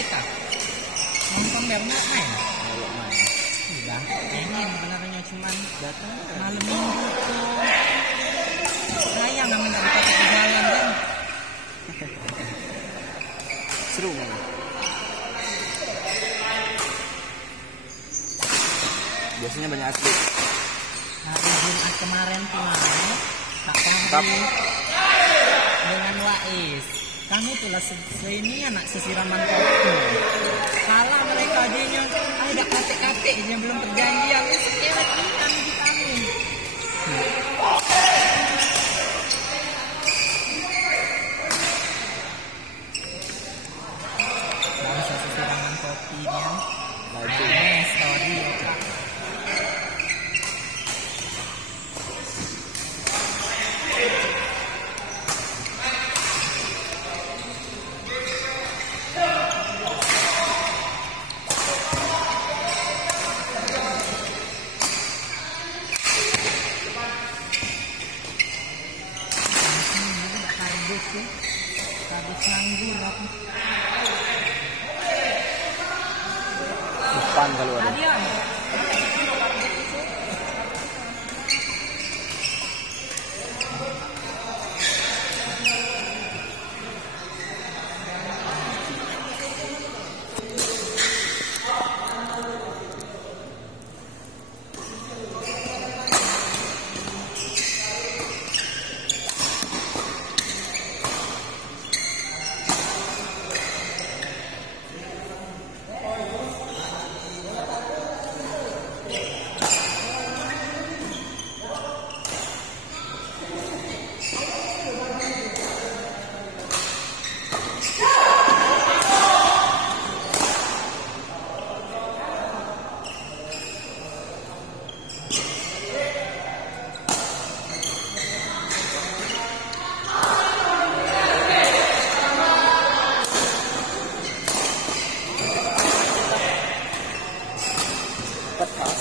kita nonton Bernat main. Udah pengen sebenarnya cuman datang malam minggu tuh sayang namanya nggak bisa ke jalan kan. seru kan? Biasanya banyak atlet. Hari Jumat kemarin tuh tak Tap. tahu dengan Wais. Kami tuh lah ini anak sesiraman kopi. Kalah mereka aja yang ada kakek-kakek yang belum perjanjian. Sekira kita di kami. Bangsa sesiraman kopinya. Laju. Story. Kardus nganggur aku. Depan kalau ada. Adian.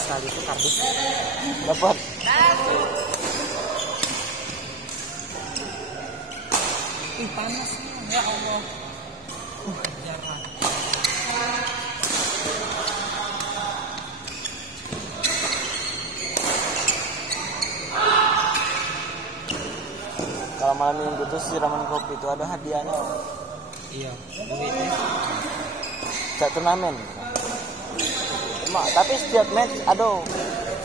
Sekali itu kardus dapat. Ih panas ya Allah. Jarang. Kalau malam minggu itu siraman kopi itu ada hadiahnya. Iya, duitnya. Setiap turnamen. Tapi setiap match aduh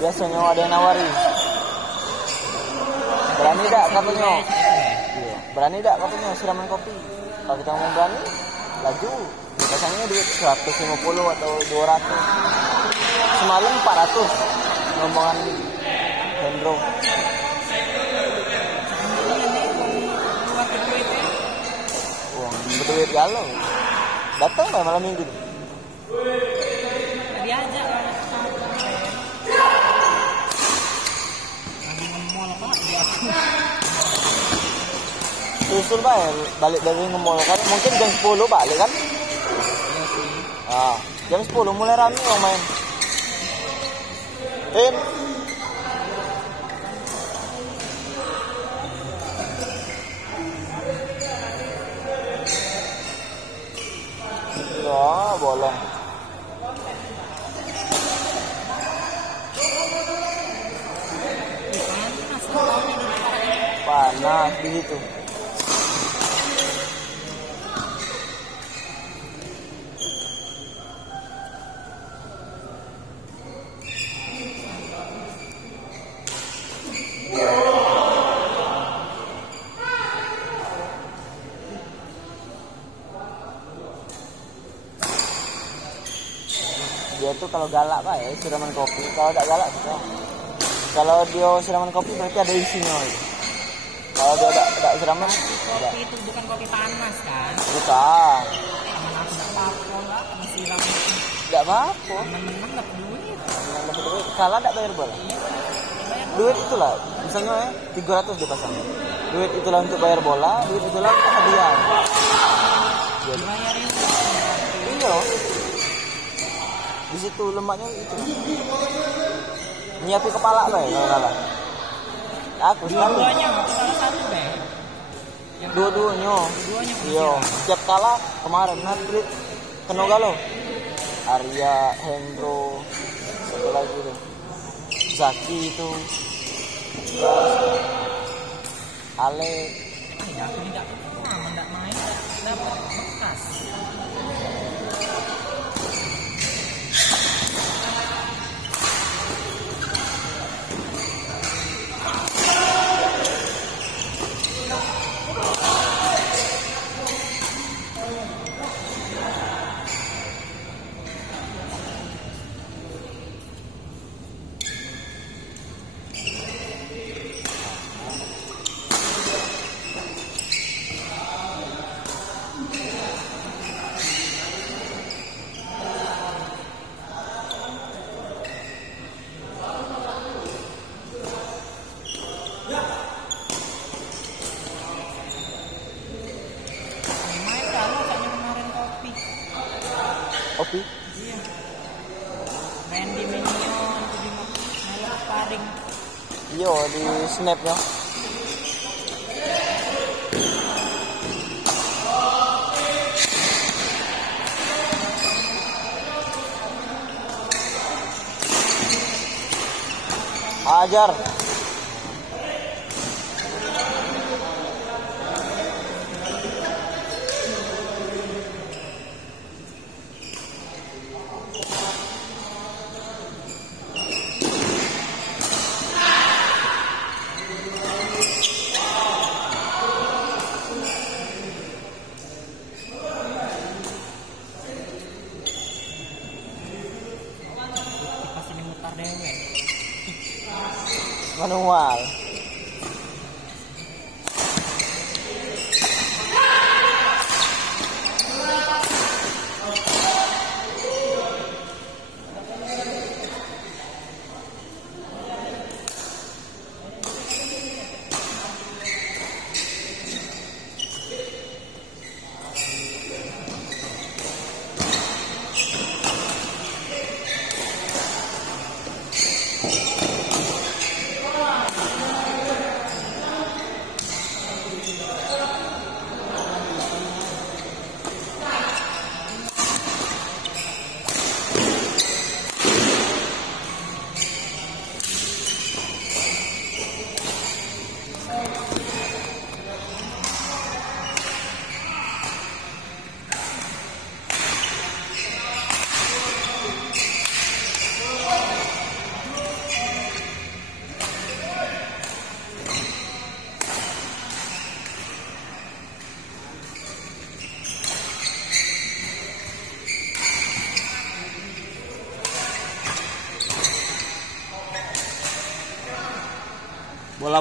biasanya ada yang nawari. Berani tak katanya? Iya, berani tak katanya siraman kopi. Kalau kita mau berani, laju. Biasanya duit 150 atau 200. Semalam 400 ngomongan Hendro. Wah, berduit galau. Datang lah malam minggu. Diajak lagi ngemol apa dia aku. Susul balik dari ngemol kan mungkin jam 10 balik kan? Iya sih. Ah, jam 10 mulai rame yang main. Tim. Ya, bolong. Panas begitu. Dia tuh kalau galak pak ya siraman kopi, kalau tidak galak tidak. Kalau dia siraman kopi berarti ada isinya. Kalau dia tidak siraman, kopi itu bukan kopi panas kan? Bukan. Aman aku tidak apa-apa lah, siram. Tidak apa-apa. Teman-teman dapat duit. Dapat duit. Kalau tidak bayar bola. Duit itulah, misalnya 300 dipasang. Duit itulah untuk bayar bola, duit itulah untuk hadiah. Dibayarin. Iya. Di situ lemaknya itu. Nyiapin kepala lah ya kalau kalah. Aku Dua-duanya atau salah satu deh. Dua-duanya. Dua-duanya. Iya. Setiap kalah kemarin Madrid Kenogalo, Arya, Hendro, satu lagi tuh Zaki itu, Ale. Ya, aku tidak main, dapat bekas. Main kalau kayaknya kemarin kopi. Kopi. Iya. Main di Minion, itu di malam sparring. Iya di snapnya. Ajar. Pas ini mutar dewe. Manual.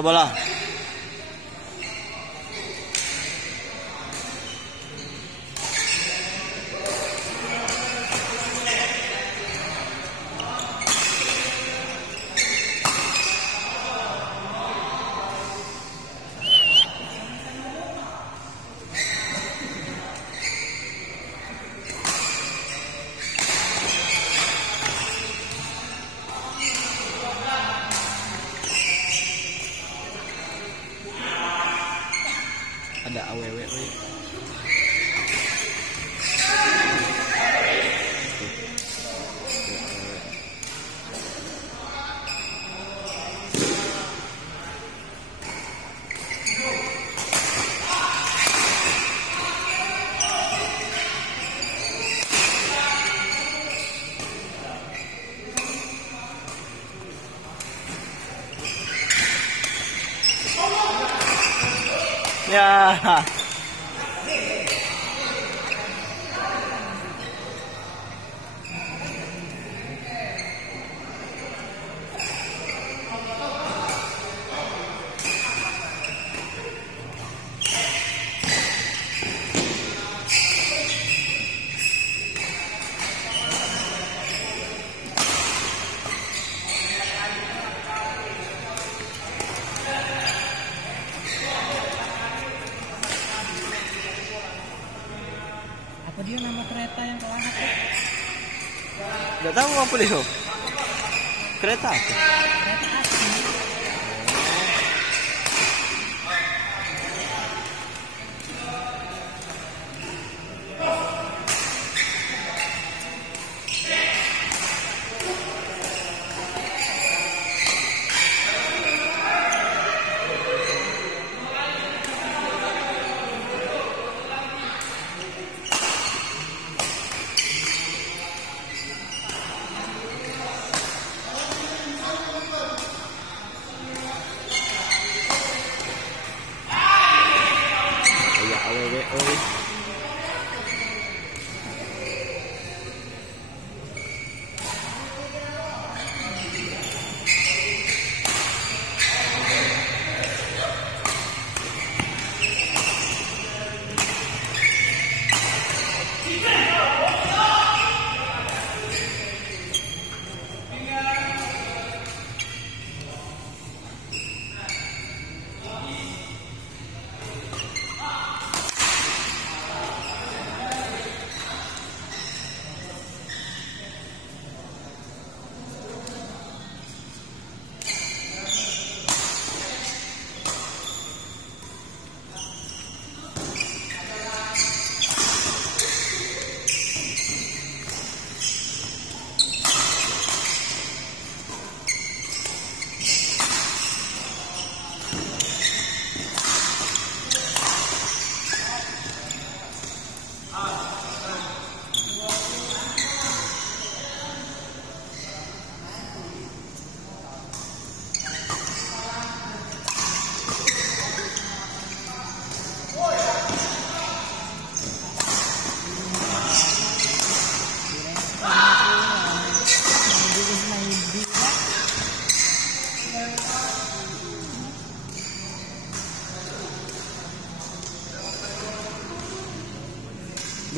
Bola. Ada AWW. Ya. Apa dia nama kereta yang kelana tuh? Gak tahu apa dia. Kereta apa? Kereta api.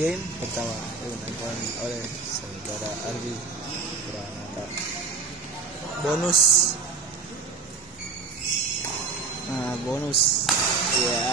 game pertama yang dilakukan oleh saudara Arbi Pranata. Bonus. Nah, bonus. Ya.